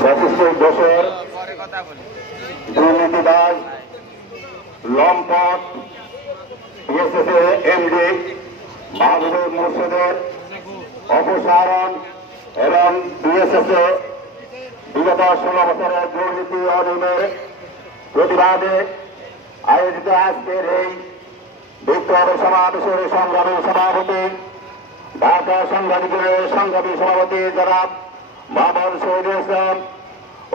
প্রতিষ্ঠিত দেশের দুর্নীতিবাজ লম্পট বিএসএফের এমডি মাহবুবুর মুর্শিদের অপসারণ এবং বিএসএফে বিগত 16 বছরের দুর্নীতি অনিয়মের প্রতিবাদে আয়োজিত আজকের এই বিক্ষোভ সমাবেশের সংগ্রামী সভাপতি ঢাকা সাংবাদিকের সংগ্রামী সভাপতি জনাব মোহাম্মদ শহীদুল ইসলাম,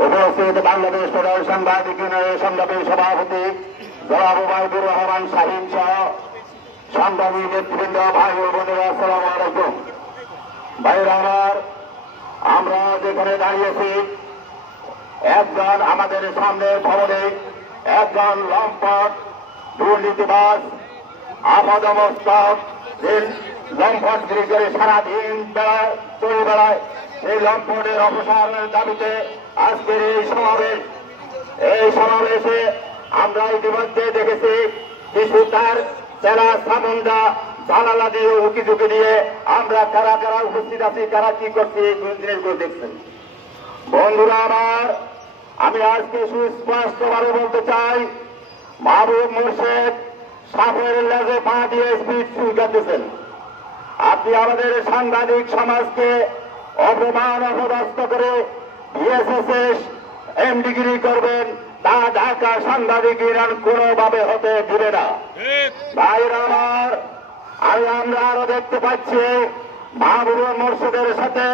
উপস্থিত বাংলাদেশ সদর সাংবাদিক ইউনিয়নের সংগ্রামী সভাপতি জনাব ওবায়দুর রহমান শাহীন সহ সংগ্রামী নেতৃবৃন্দ, ভাই ও বোনেরা, আসসালামু আলাইকুম। ভাইরা আমার, আমরা যেখানে দাঁড়িয়েছি, একজন আমাদের সামনে ভবনে একজন লম্পট দুর্নীতিবাজ আপাদমস্তক লম্পটগিরি করে সারাদিন চলে বেড়ায়। এই লম্পটের অপসারণের দাবিতে আজকের এই সমাবেশে আমরা ইতিমধ্যে দেখেছি কিছু তার চেলা সামন্দা জানালা দিয়ে উকি ঝুঁকি দিয়ে আমরা কারা কারা উপস্থিত আছি, কারা কি করছি, এই জিনিসগুলো দেখছেন। বন্ধুরা আমার, আমি আজকে সুস্পষ্টভাবে বলতে চাই, মাহবুব মুর্শিদ সাপের লেজে পা দিয়ে স্পিড শুরু করতেছেন। আপনি আমাদের সাংবাদিক সমাজকে অপমান অপদস্থ করে বিএসএস এমডিগিরি করবেন, তা ঢাকা সাংবাদিক ইউনিয়ন কোনোভাবে হতে দিবে না। ভাইরা আমার, আমরা আরো দেখতে পাচ্ছি মাহবুব মুর্শিদের সাথে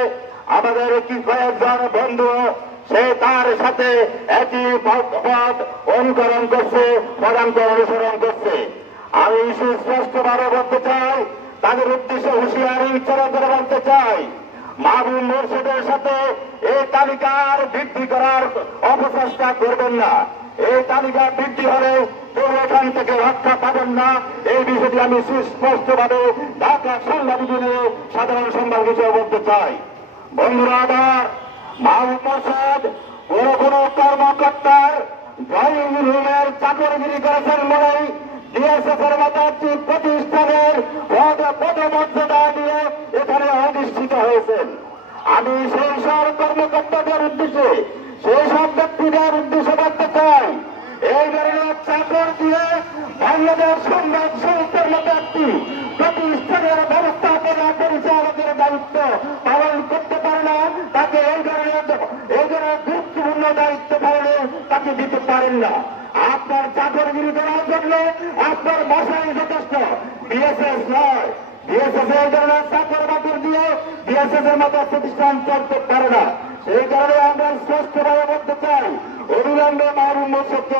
আমাদের কি কয়েকজন বন্ধু সে তার সাথে একই পথ অনুকরণ করছে, পদাঙ্ক অনুসরণ করছে। আমি সুস্পষ্টভাবে বলতে চাই, তাদের উদ্দেশ্যে হুঁশিয়ারি উচ্চারণ করে বলতে চাই, মাহবুব মুর্শিদের সাথে এই তালিকার বৃদ্ধি করার অপচেষ্টা করবেন না। এই তালিকা বৃদ্ধি হলে কেউ এখান থেকে রক্ষা পাবেন না। এই বিষয়টি আমি সুস্পষ্টভাবে ঢাকা সাংবাদিক সাধারণ সম্পাদক হিসেবে বলতে চাই। বন্ধুরা আমার, মাহবুব মুর্শিদ কোন কর্মকর্তার ড্রয়িং রুমের চাকরগিরি করেছেন বলেই ডিএসএফ এর মতো একটি প্রতিষ্ঠানের পদমর্যাদা নিয়ে এখানে অধিষ্ঠিত হয়েছেন। আমি সেই সব কর্মকর্তাদের উদ্দেশ্যে, সেই সব ব্যক্তিদের উদ্দেশ্যে বলতে চাই, এই ধরনের চাকর দিয়ে বাংলাদেশ সংবাদ সংস্থার মতো একটি প্রতিষ্ঠানের ব্যবস্থাপনা পরিচালকের দায়িত্ব পালন করতে পারে না, তাকে এই ধরনের গুরুত্বপূর্ণ দায়িত্ব পালনে তাকে দিতে পারেন না। আপনার চাকরগিরি করার জন্য আপনার ভাষাই যথেষ্ট, বিএসএস নয়। বিএসএস এই ধরনের চাকর বাকর দিয়ে বিএসএস এর মতো প্রতিষ্ঠান চলতে পারে না। সেই কারণে আমরা স্পষ্টভাবে বলতে চাই, অবিলম্বে মাহবুব মুর্শিদকে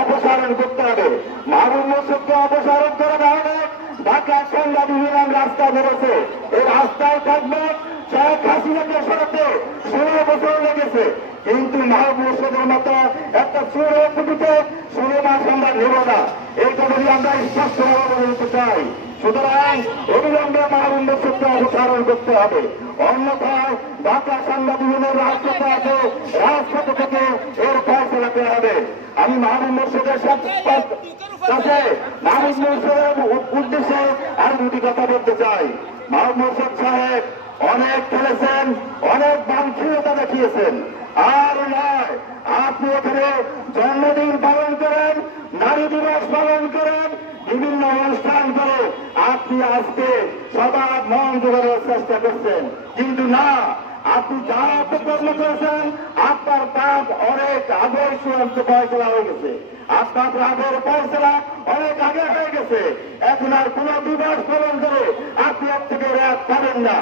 অপসারণ করতে হবে। মাহবুব মুর্শিদকে অপসারণ করে না হলে ঢাকা সাংবাদিক ইউনিয়ন রাস্তায় বেরোছে, এই রাস্তায় থাকবে। শেখ হাসিনাকে সরাতে 16 বছর লেগেছে, কিন্তু মাহবুব মুর্শিদের মতো একটা চোরে কুটিতে 16 মাস আমরা নেব না। এই কথাটি আমরা স্পষ্টভাবে বলতে চাই। সুতরাং অবিলম্বে মাহবুব মুর্শিদকে অপসারণ করতে হবে, অন্যথায় ঢাকা সাংবাদিক ইউনিয়নের রাজপথে আছে, রাজপথ থেকে এর ফয়সলা করা হবে। আমি মাহবুব মুর্শিদের কাছে মাহবুব মুর্শিদের উদ্দেশ্যে আর দুটি কথা বলতে চাই। মাহবুব মুর্শিদ সাহেব অনেক খেলেছেন, অনেক বাঞ্ছিলতা দেখিয়েছেন। আর নয়, আপনি এখানে জন্মদিন পালন করেন, নারী দিবস পালন করেন, বিভিন্ন অনুষ্ঠান করে আপনি আজকে সবার মন জোগানোর চেষ্টা করছেন, কিন্তু না, আপনি যা অপকর্ম করেছেন আপনার কাজ অনেক আগে চূড়ান্ত ফয়সলা হয়ে গেছে। আপনার আগের ফয়সলা অনেক আগে হয়ে গেছে। এখন আর কোন দিবস পালন করে আপনি এর থেকে রেহাত পাবেন না।